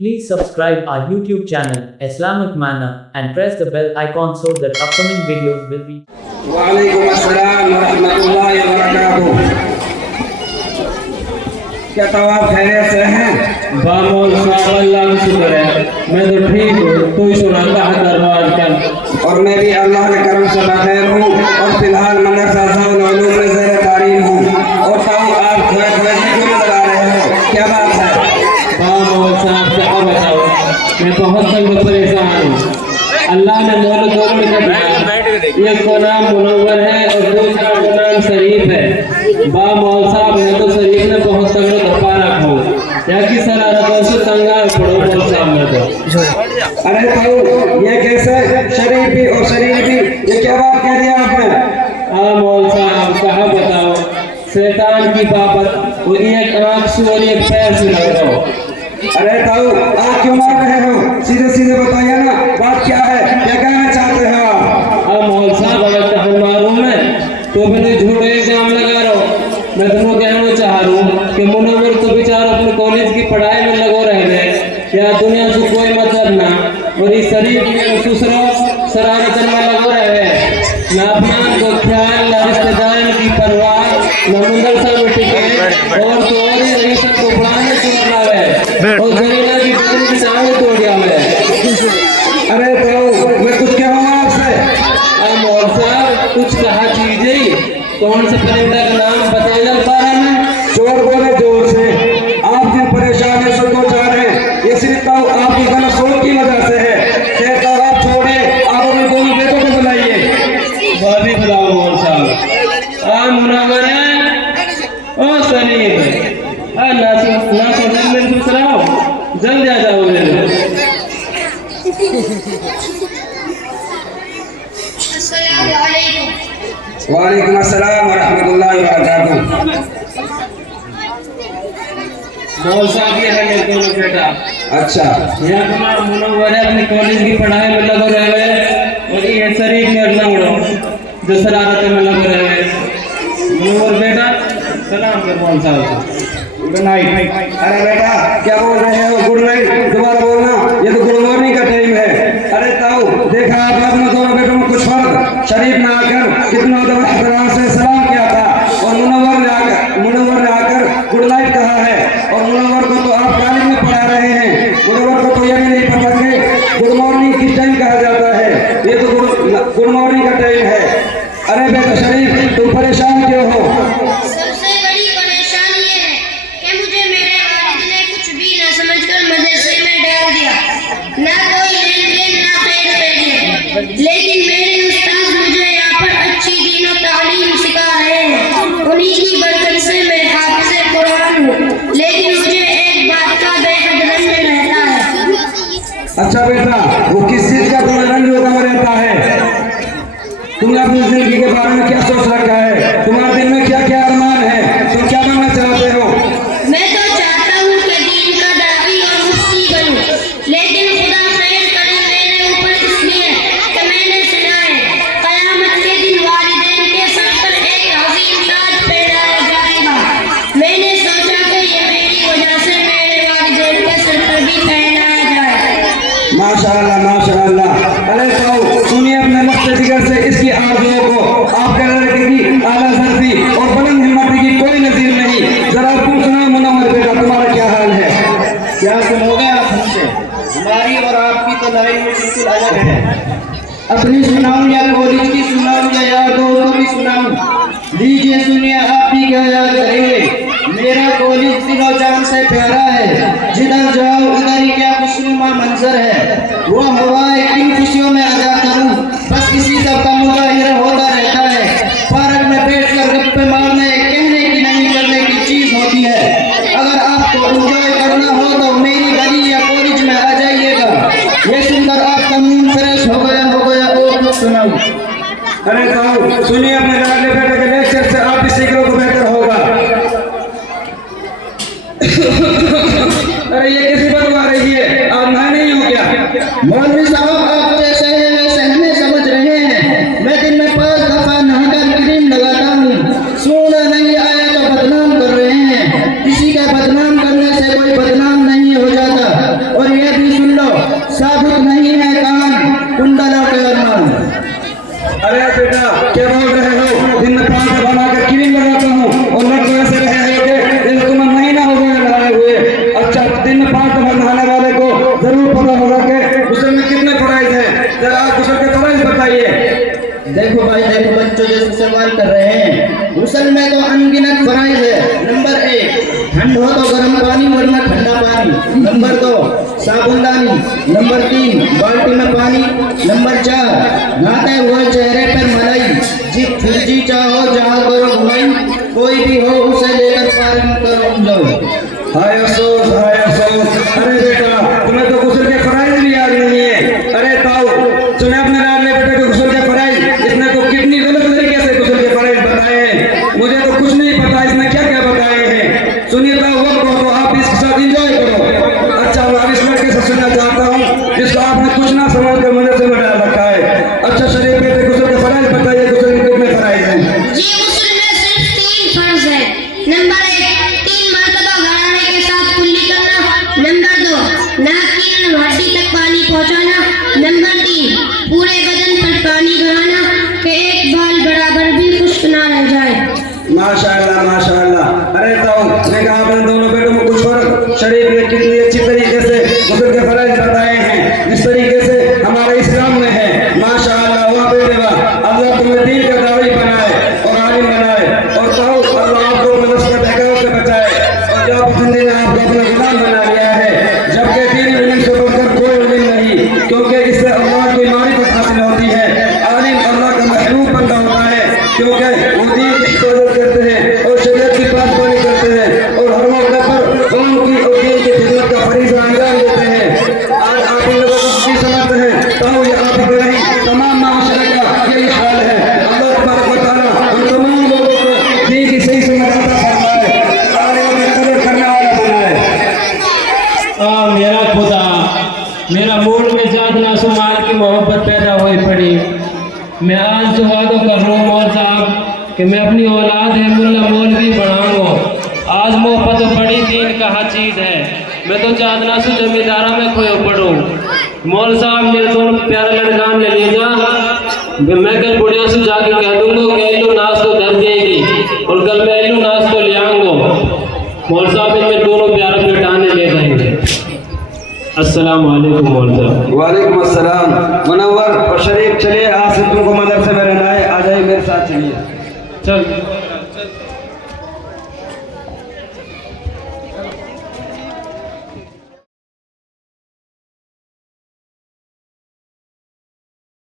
Please subscribe our YouTube channel, Islamic Manna, and press the bell icon so that upcoming videos will be. वालेकुम अस्सलाम वरहमतुल्लाहि वबरकातुहू। क्या तवाब खैरियत से हैं? बामोल साहब अल्लाह का शुक्र है, मैं तो ठीक हूँ। तू ही सुना कहा दरबार का। और मैं भी अल्लाह के करम से बखैर हूँ और फिलहाल मदरसा दारुल उलूम में ज़ेर तालीम हूँ। और ताऊ आप थोड़े थोड़े से क्यों लगा रहे हो? क्या बात है? बामोल साहब क्या बताओ, मैं बहुत तंग परेशान हूँ। अल्लाह ने दोनों का दिया, एक का नाम मुनव्वर है और दूसरा का नाम शरीफ है। बामोल साहब मैं तो शरीफ ने बहुत तंग धपा रखा हूँ, या कि शरारतों से तंगा पड़ो मोल साहब में तो। अरे ताऊ ये कैसे शरीफ भी और शरीफ भी, ये क्या बात कह दिया आपने? हाँ मोल साहब कहा बताओ, शैतान की बाबत वो एक आँख से और एक पैर से लग रहा हो। अरे ताऊ आप क्यों मार रहे हो? सीधे सीधे बताइए ना, बात क्या है, क्या कहना चाहते हो आप? हाँ मोल साहब अगर तहन मारूं मैं तो मैंने झूठे इल्जाम लगा रहा हूँ। मैं तुमको कहना चाह रहा हूँ कि मुनव्वर तो बेचारा अपने कॉलेज की पढ़ाई में लगो रहे या दुनिया से कोई मतलब ना, और इस शरीर में दूसरा शरारत में लगो रहे ना, अपना को ख्याल ना रिश्तेदार की परवाह ना मदरसा में टिके और तो और ये सबको पढ़ाने से मतलब है और जमीना की बिजली की टांग तोड़ दिया है। अरे ताऊ मैं कुछ कहूँगा आपसे? मोल साहब कुछ कहा चीजें, कौन से परिंदा का नाम बताया जाता है ना? जोर बोले जोर से, आप जिन परेशानी से दो चार हैं ये सिर्फ ताऊ आपकी गलत सोच की वजह से है। कहता आप छोड़े, आप अपने दोनों बेटों को बुलाइए। भाभी बुलाओ मोल साहब। आ मुनव्वर है ओ शरीफ है, आ नासुन में दूसरा जल्द आ जाओ मेरे। वालेकुम अस्सलाम वरहमतुल्लाहि वबरकातुहू। मोल साहब ये है मेरे दोनों बेटा। अच्छा यहाँ तुम्हारा मुनव्वर है अपनी कॉलेज की पढ़ाई में लगे रहे और ये शरीफ में अगला उड़ो जो शरारत में लगे रहे। मुनव्वर बेटा सलाम कर मोल साहब से। Good night. अरे बेटा क्या बोल रहे हो? गुड नाइट दोबारा बोलना, ये तो गुड मॉर्निंग का टाइम है। अरे ताऊ देखा आपने अपने दोनों बेटों में कुछ फर्क? शरीफ ने आकर कितना एहतराम से सलाम किया था और मुनव्वर ने आकर गुड नाइट कहा है। और मुनव्वर को तो आप कॉलेज में पढ़ा रहे हैं, मुनव्वर को तो ये भी नहीं पता कि गुड मॉर्निंग किस टाइम कहा जाता है। ये तो गुड मॉर्निंग का टाइम है। अरे बेटा शरीफ तुम परेशान क्यों हो? सबसे बड़ी परेशानी ये है कि मुझे मेरे वालिद ने कुछ भी न समझकर मदरसे में डाल दिया, ना कोई लेन देन ना खैर खैरियत। लेकिन मेरे उस्ताद मुझे यहाँ पर अच्छी दीन तालीम सिखा रहे हैं, उन्हीं की बरकत से मैं हाफिज़े कुरान हूँ। लेकिन मुझे एक बात का बेहद रंज रहता है। अच्छा बेटा वो किस चीज का तुम्हें रंज होता रहता है? तुमने अपनी जिंदगी के बारे में क्या सोच रखा है? तुम्हारे दिल में क्या क्या अरमान है? तुम क्या बनना चाहते हो? मैं तो चाहता हूँ कि दीन का दावी और मुफ्ती बनूं, लेकिन खुदा खैर करे मेरे ऊपर इसलिए कि मैंने सुना है क़यामत के दिन वालिदैन के सर पर एक अज़ीम ताज फहराया जाएगा। मैंने सोचा कि ये मेरी वजह से मेरे वालिदैन के सर पर भी फहराया जाए। माशाअल्लाह माशाअल्लाह। अरे ताऊ सुनिए अपने लफ्ज़ जिगर से इसकी आरज़ुओं को। आपके लड़के की आला ज़र्फ़ी और बुलंद हिम्मत की कोई नज़ीर नहीं। जरा तुम सुनाओ मुनव्वर बेटा तुम्हारा क्या हाल है? क्या सुनोगे आप हमसे? हमारी और आपकी तो लाइन में बिल्कुल अलग है। अपनी सुनाऊं या कॉलेज की सुनाऊं या यार दोस्तों की सुनाऊं? लीजिए सुनिए, आप भी क्या याद करेंगे। मेरा कॉलेज दिलो जान से प्यारा है, जिधर जाओ उधर ही क्या खुशनुमा मंजर है। वो हवाएं किन खुशियों में अदा करूं, बस इसी सब का मुजाहिरा होता रहता है। पार्क में बैठकर गप्पे मारने कहने की नहीं करने की चीज होती है। अगर आपको एंजॉय करना हो तो मेरी गली या कॉलेज में आ जाइएगा। ये सुनकर आपका मूड फ्रेश हो गया और कुछ सुनाऊं? अरे ताऊ सुनिए अपने लाडले बेटे के लेक्चर से आप इसी को बेहतर होगा। अरे ये किसी बदवा रही है, आप नहा नहीं हो क्या? मौलवी साहब आप जैसे हैं वैसे हमें समझ रहे हैं। मैं दिन में 5 दफा नहाकर क्रीम लगाता हूँ, सोना नहीं आया तो बदनाम कर रहे हैं। किसी का बदनाम करने से कोई बदनाम नहीं हो जाता। और साबुनदानी। नंबर 3 बाल्टी में पानी। नंबर 4 नहाते हुए चेहरे पर मलाई। फिर जी चाहो जहाँ करो घुमाई, कोई भी हो उसे लेकर पालन करो लो। हाय अफसोस, हाय अफसोस। अरे बेटा, तुम्हें तो गुस्ल के फराइज भी याद नहीं है। अरे ताऊ, सुने अपने लाडले बेटे को गुस्ल के फराइज। इसने तो कितनी गलत तरीके से गुस्ल के फराइज बताए हैं। मुझे तो कुछ नहीं पता इसने क्या क्या बताए हैं। सुनिए ताऊ, वक्त हो तो आप इसके साथ एंजॉय करो। अच्छा, मैं इस लड़के से सुनना चाहता हूँ जिसको आपने कुछ ना समझ कर मदरसे में डाल रखा है। अच्छा शरीफ बेटे, गुस्ल के फराइज बताइए, गुस्ल के कितने फराइज हैं? जी गुस्ल में सिर्फ 3 फर्ज है। नंबर 1 3 मरतबा घराने के साथ कुल्ली करना। नंबर 2 नाक की नन हड्डी तक पानी पहुंचाना। नंबर 3 पूरे बदन पर पानी बहाना कि एक बाल बराबर भी खुश्क ना रह जाए। माशाअल्लाह, माशाअल्लाह। अरे ताऊ, देखा आपने दोनों बेटों में कुछ फर्क। शरीफ ने कितनी अच्छी तरीके से गुस्ल के फराइज बताए हैं, जिस तरीके से हमारे इस्लाम में है। माशाअल्लाह, वाह बेटे वाह। अल्लाह तुम्हें दीन का दावी बनाए और आलिम बनाए। और ताऊ, अल्लाह आपको नफ्स के बहकावे से बचाए और जो पसंदीदा आपको अपना गुलाम बना लिया है। जबकि दीन इल्म से बढ़कर कोई इल्म नहीं, क्योंकि इससे अल्लाह की मारिफत हासिल होती है। आलिम अल्लाह का महबूब बंदा होता है, क्योंकि वो दीन की हिफाजत करते हैं और शरीयत की पासबानी करते हैं और हर मौके पर कौम की और दीन की खिदमत का फरीज़ा अंजाम देते हैं। आज आप इन लोगों को भी समझते हैं, ताऊ ये आप ही नहीं, तमाम माशरे का यही हाल है। अल्लाह तबारक व तआला उन तमाम लोगों को दीन की सही समझ अता फरमाए, आलिम की कदर करने वाला बनाए। मेरा खुदा, मेरा मूड में जात नासुमार की मोहब्बत पैदा हुई पड़ी। मैं आज तो वादो कर रहा हूँ मौल साहब कि मैं अपनी औलाद है मुल्ला मौलवी बढ़ाऊँगा। आज मोहब्बत तो बड़ी दीन का हर चीज़ है। मैं तो चाहतना सु जमींदारा में खोए पढ़ूँ। मौल साहब मेरे दोनों प्यारे लड़कान ले ले जा। मैं कल बुढ़िया से जाके कह दूँगा कि एलू नाश तो धर देगी और कल मैं एलू नाश तो ले आऊँगा। मौल साहब इनमें दोनों प्यारे बेटाने ले जाएंगे। अस्सलाम वालेकुम मौल साहब। वालेकुम अस्सलाम। मुनव्वर और शरीफ, चलिए आज से तुमको मदरसे में रहना है। आ जाइए मेरे साथ, चलिए। चल।